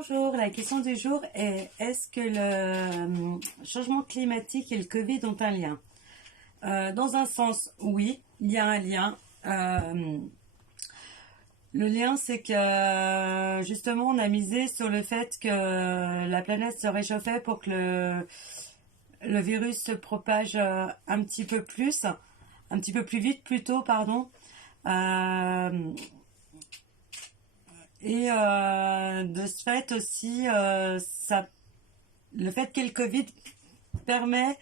Bonjour, la question du jour est: est-ce que le changement climatique et le Covid ont un lien? Dans un sens, oui, il y a un lien. Le lien, c'est que justement, on a misé sur le fait que la planète se réchauffait pour que le virus se propage un petit peu plus, un petit peu plus vite plutôt, pardon. Euh, de ce fait aussi, le fait qu'il y ait le Covid permet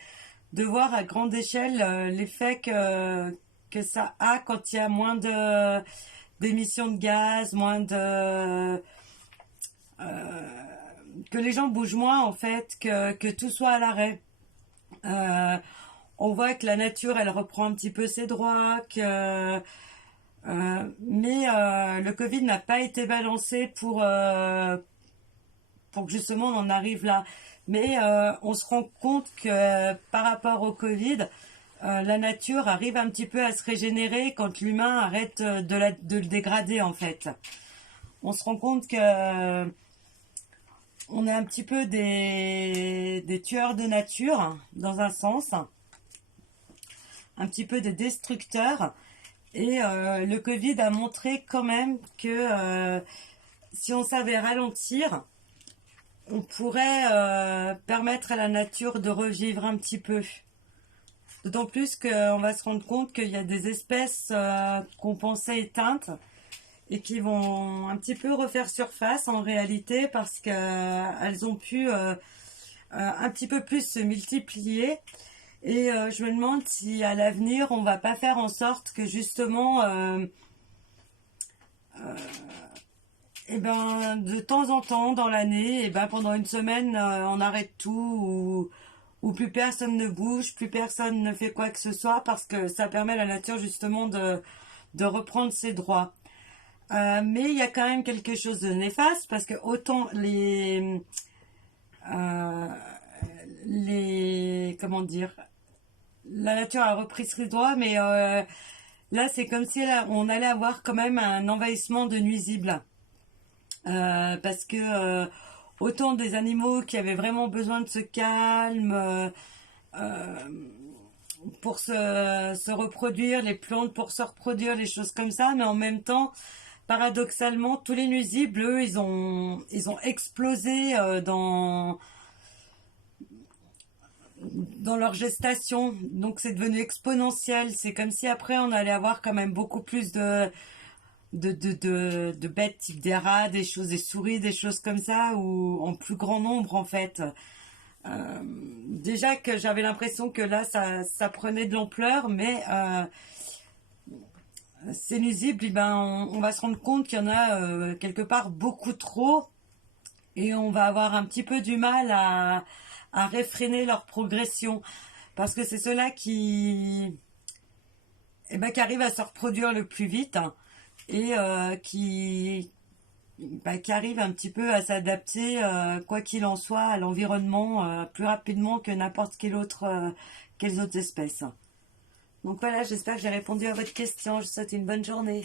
de voir à grande échelle l'effet que ça a quand il y a moins d'émissions de gaz, que les gens bougent moins en fait, que tout soit à l'arrêt. Euh, on voit que la nature elle reprend un petit peu ses droits, mais le Covid n'a pas été balancé pour que justement on en arrive là. Mais on se rend compte que par rapport au Covid, la nature arrive un petit peu à se régénérer quand l'humain arrête de le dégrader en fait. On se rend compte que on est un petit peu des tueurs de nature dans un sens, un petit peu des destructeurs. Et le Covid a montré quand même que si on savait ralentir, on pourrait permettre à la nature de revivre un petit peu. D'autant plus qu'on va se rendre compte qu'il y a des espèces qu'on pensait éteintes et qui vont un petit peu refaire surface en réalité parce qu'elles ont pu un petit peu plus se multiplier. Et je me demande si à l'avenir on va pas faire en sorte que justement et ben, de temps en temps dans l'année, et ben, pendant une semaine, on arrête tout ou plus personne ne bouge, plus personne ne fait quoi que ce soit parce que ça permet à la nature justement de reprendre ses droits. Mais il y a quand même quelque chose de néfaste parce que autant euh, comment dire, la nature a repris ses droits, mais là c'est comme si on allait avoir quand même un envahissement de nuisibles. Parce que autant des animaux qui avaient vraiment besoin de ce calme euh, pour se reproduire, les plantes pour se reproduire, les choses comme ça, mais en même temps, paradoxalement, tous les nuisibles, eux, ils ont explosé dans leur gestation, donc c'est devenu exponentiel. C'est comme si après on allait avoir quand même beaucoup plus de bêtes type des rats, des choses, des souris, des choses comme ça, ou en plus grand nombre en fait. Déjà que j'avais l'impression que là ça prenait de l'ampleur, mais c'est nuisible, eh ben, on va se rendre compte qu'il y en a quelque part beaucoup trop et on va avoir un petit peu du mal à réfréner leur progression parce que c'est ceux-là qui arrivent à se reproduire le plus vite et qui arrivent un petit peu à s'adapter, quoi qu'il en soit, à l'environnement plus rapidement que n'importe quelles autres espèces. Donc voilà, j'espère que j'ai répondu à votre question. Je vous souhaite une bonne journée.